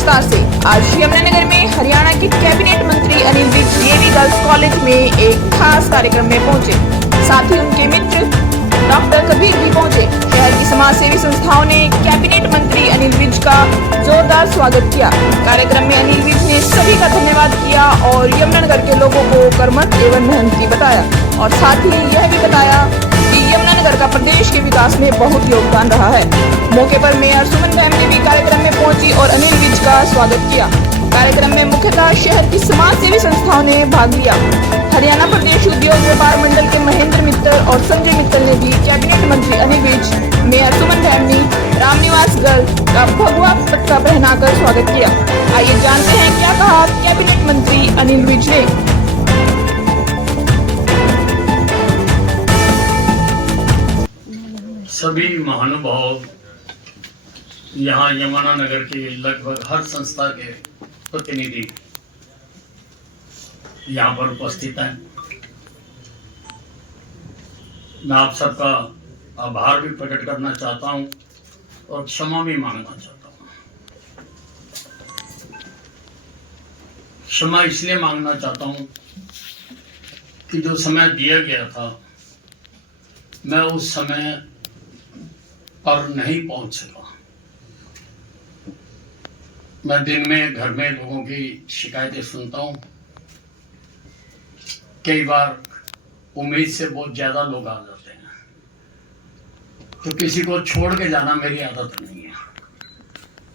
विस्तार से। आज यमुनानगर में हरियाणा के कैबिनेट मंत्री Anil Vij DAV girls college में एक खास कार्यक्रम में पहुंचे। साथ ही उनके मित्र डॉक्टर कबीर भी पहुंचे। शहर की समाज सेवी संस्थाओं ने कैबिनेट मंत्री अनिल विज का जोरदार स्वागत किया। कार्यक्रम में अनिल विज ने सभी का धन्यवाद किया और यमुनानगर के लोगों को कर्मठ एवं मेहनती बताया और साथ ही यह भी बताया कि यमुनानगर का प्रदेश के विकास में बहुत योगदान रहा है। मौके पर मेयर सुमन फैमिली भी कार्यक्रम में पहुंची और अनिल विज का स्वागत किया। कार्यक्रम में मुख्यतः शहर की समाज सेवी संस्थाओं ने भाग लिया। हरियाणा प्रदेश उद्योग व्यापार मंडल के महेंद्र मित्तल और संजय मित्तल ने भी कैबिनेट मंत्री अनिल विज, मेयर सुमन फैमिली, रामनिवास गर्ल का भगवा पट्टा पहनाकर स्वागत किया। आइए जानते हैं क्या कहा कैबिनेट मंत्री अनिल विज ने। सभी महानुभाव यहाँ यमुनानगर के लगभग हर संस्था के प्रतिनिधि यहाँ पर उपस्थित हैं। मैं आप सबका आभार भी प्रकट करना चाहता हूँ और क्षमा भी मांगना चाहता हूँ। क्षमा इसलिए मांगना चाहता हूँ कि जो समय दिया गया था मैं उस समय पर नहीं पहुंच सका। मैं दिन में घर में लोगों की शिकायतें सुनता हूं। कई बार उम्मीद से बहुत ज्यादा लोग आ जाते हैं, तो किसी को छोड़ के जाना मेरी आदत नहीं है।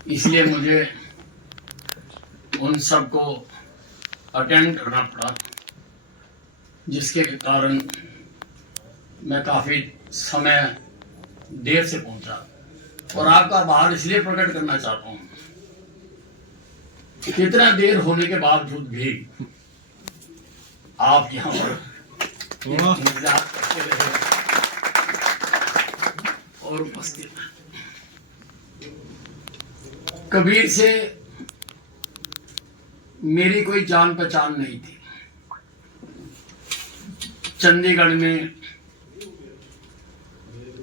इसलिए मुझे उन सबको अटेंड करना पड़ा, जिसके कारण मैं काफी समय देर से पहुंचा और आपका आभार इसलिए प्रकट करना चाहता हूं कि कितना देर होने के बावजूद भी आप यहाँ पर इंतजार करते रहे और उपस्थित। कबीर से मेरी कोई जान पहचान नहीं थी। चंडीगढ़ में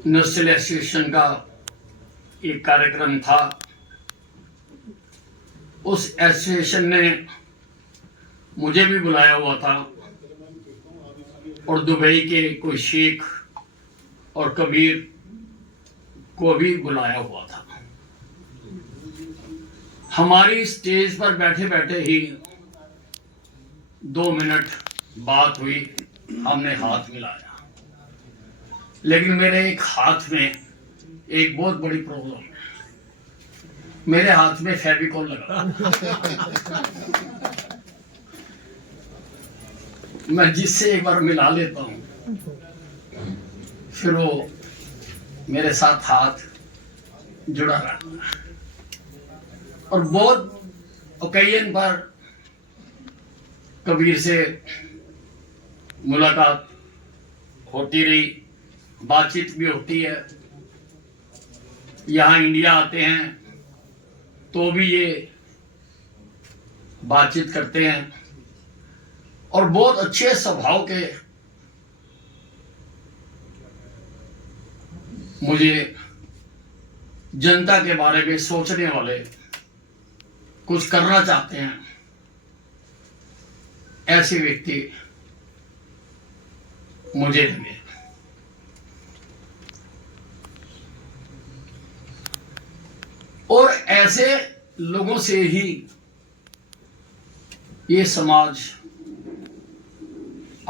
नेशनल एसोसिएशन का एक कार्यक्रम था। उस एसोसिएशन ने मुझे भी बुलाया हुआ था और दुबई के कोई शेख और कबीर को भी बुलाया हुआ था। हमारी स्टेज पर बैठे बैठे ही 2 मिनट बात हुई, हमने हाथ मिलाया। लेकिन मेरे एक हाथ में एक बहुत बड़ी प्रॉब्लम है। मेरे हाथ में फेविकोल लगा। मैं जिससे एक बार मिला लेता हूं फिर वो मेरे साथ हाथ जुड़ा रहता है। और बहुत ओकेजन पर कबीर से मुलाकात होती रही, बातचीत भी होती है। यहाँ इंडिया आते हैं तो भी ये बातचीत करते हैं और बहुत अच्छे स्वभाव के मुझे जनता के बारे में सोचने वाले, कुछ करना चाहते हैं, ऐसे व्यक्ति मुझे लगे। और ऐसे लोगों से ही ये समाज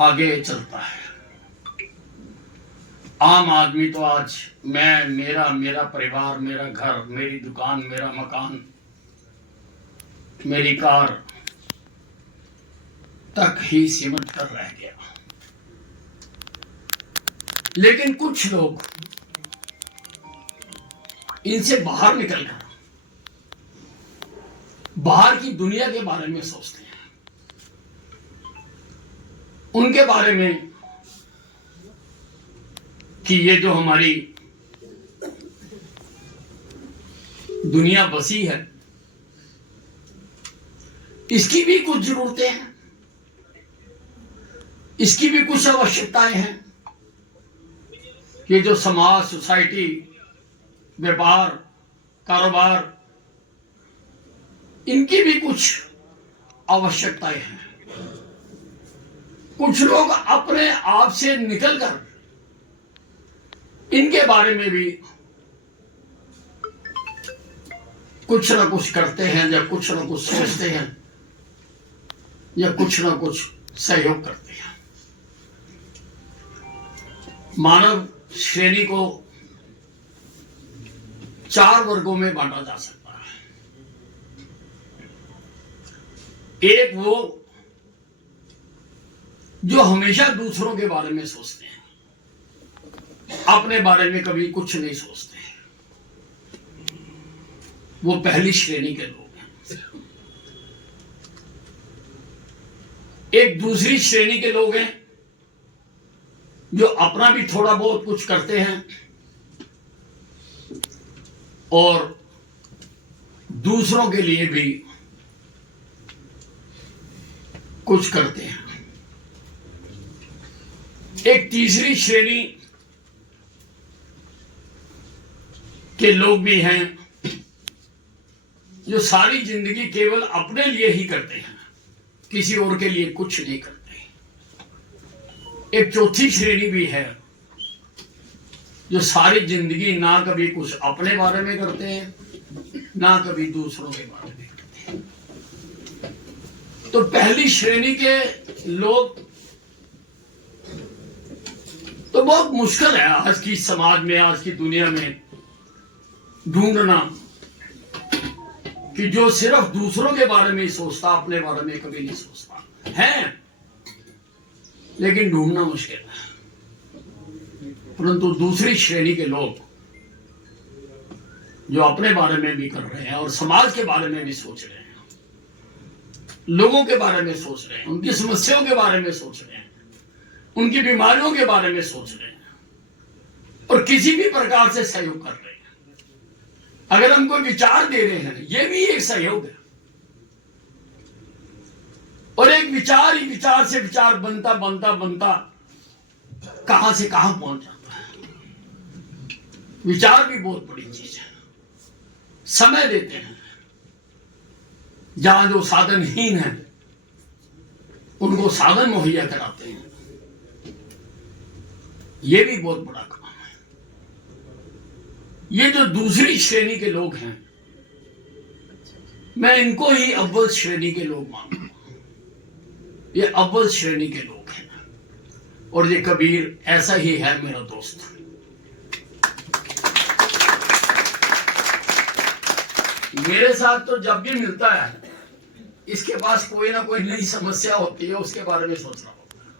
आगे चलता है। आम आदमी तो आज मैं, मेरा परिवार, मेरा घर, मेरी दुकान, मेरा मकान, मेरी कार तक ही सीमित कर रह गया। लेकिन कुछ लोग इनसे बाहर निकलकर बाहर की दुनिया के बारे में सोचते हैं। उनके बारे में कि ये जो हमारी दुनिया बसी है, इसकी भी कुछ जरूरतें हैं, इसकी भी कुछ आवश्यकताएं हैं। ये जो समाज, सोसाइटी, व्यापार, कारोबार, इनकी भी कुछ आवश्यकताएं हैं। कुछ लोग अपने आप से निकलकर इनके बारे में भी कुछ ना कुछ करते हैं, या कुछ ना कुछ सोचते हैं, या कुछ ना कुछ सहयोग करते हैं। मानव श्रेणी को 4 वर्गों में बांटा जा सकता है। एक वो जो हमेशा दूसरों के बारे में सोचते हैं, अपने बारे में कभी कुछ नहीं सोचते, वो पहली श्रेणी के लोग हैं। एक दूसरी श्रेणी के लोग हैं जो अपना भी थोड़ा बहुत कुछ करते हैं और दूसरों के लिए भी कुछ करते हैं। एक तीसरी श्रेणी के लोग भी हैं जो सारी जिंदगी केवल अपने लिए ही करते हैं, किसी और के लिए कुछ नहीं करते। एक चौथी श्रेणी भी है जो सारी जिंदगी ना कभी कुछ अपने बारे में करते हैं, ना कभी दूसरों के बारे में करते हैं। तो पहली श्रेणी के लोग तो बहुत मुश्किल है आज की समाज में, आज की दुनिया में ढूंढना कि जो सिर्फ दूसरों के बारे में ही सोचता, अपने बारे में कभी नहीं सोचता है, लेकिन ढूंढना मुश्किल है। परंतु दूसरी श्रेणी के लोग जो अपने बारे में भी कर रहे हैं और समाज के बारे में भी सोच रहे हैं, लोगों के बारे में सोच रहे हैं, उनकी समस्याओं के बारे में सोच रहे हैं, उनकी बीमारियों के बारे में सोच रहे हैं और किसी भी प्रकार से सहयोग कर रहे हैं। अगर हम कोई विचार दे रहे हैं, ये भी एक सहयोग है। और एक विचार ही विचार से विचार बनता बनता बनता कहां से कहां पहुंच जाता है। विचार भी बहुत बड़ी चीज है। समय देते हैं, जहां जो साधनहीन है उनको साधन मुहैया कराते हैं, ये भी बहुत बड़ा काम है। ये जो दूसरी श्रेणी के लोग हैं, मैं इनको ही अव्वल श्रेणी के लोग मानता हूं। ये अव्वल श्रेणी के लोग हैं और ये कबीर ऐसा ही है मेरा दोस्त। मेरे साथ तो जब भी मिलता है, इसके पास कोई ना कोई नई समस्या होती है, उसके बारे में सोच रहा होता है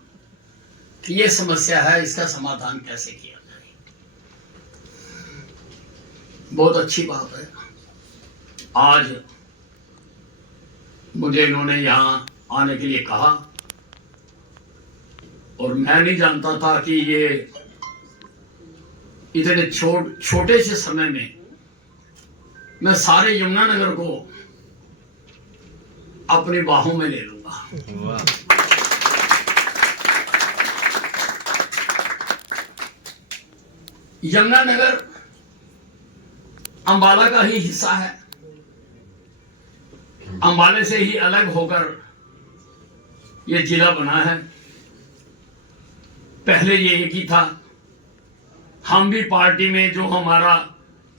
कि ये समस्या है, इसका समाधान कैसे किया जाए। बहुत अच्छी बात है। आज मुझे इन्होंने यहां आने के लिए कहा और मैं नहीं जानता था कि ये इतने छोटे से समय में मैं सारे यमुनानगर को अपनी बाहों में ले लूंगा। यमुनानगर अंबाला का ही हिस्सा है। अंबाले से ही अलग होकर ये जिला बना है। पहले ये एक ही था। हम भी पार्टी में जो हमारा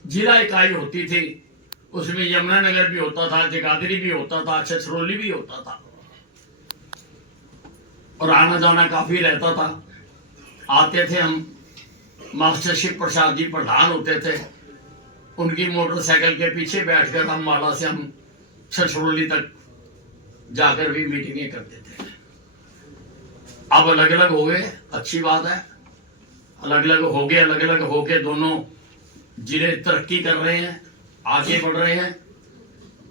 जिला इकाई होती थी, उसमें यमुनानगर भी होता था, जगाधरी भी होता था, छछरौली भी होता था और आना जाना काफी रहता था। आते थे हम, मास्टर शिव प्रसाद जी प्रधान होते थे, उनकी मोटरसाइकिल के पीछे बैठकर हम माला से हम छछरौली तक जाकर भी मीटिंगें करते थे। अब अलग अलग हो गए, अच्छी बात है। अलग अलग हो गए दोनों जिले तरक्की कर रहे हैं, आगे बढ़ रहे हैं।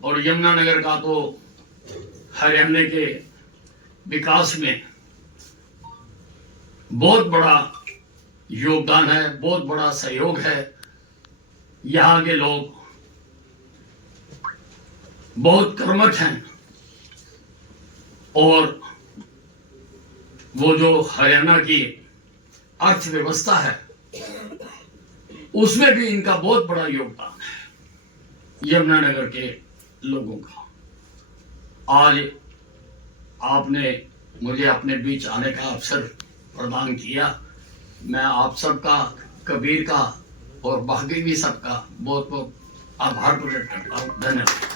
और यमुनानगर का तो हरियाणा के विकास में बहुत बड़ा योगदान है, बहुत बड़ा सहयोग है। यहाँ के लोग बहुत कर्मठ हैं और वो जो हरियाणा की अर्थव्यवस्था है उसमें भी इनका बहुत बड़ा योगदान है, यमुनानगर के लोगों का। आज आपने मुझे अपने बीच आने का अवसर प्रदान किया। मैं आप सबका, कबीर का और बाकी भी सबका बहुत बहुत आभार प्रकट करता हूँ। धन्यवाद।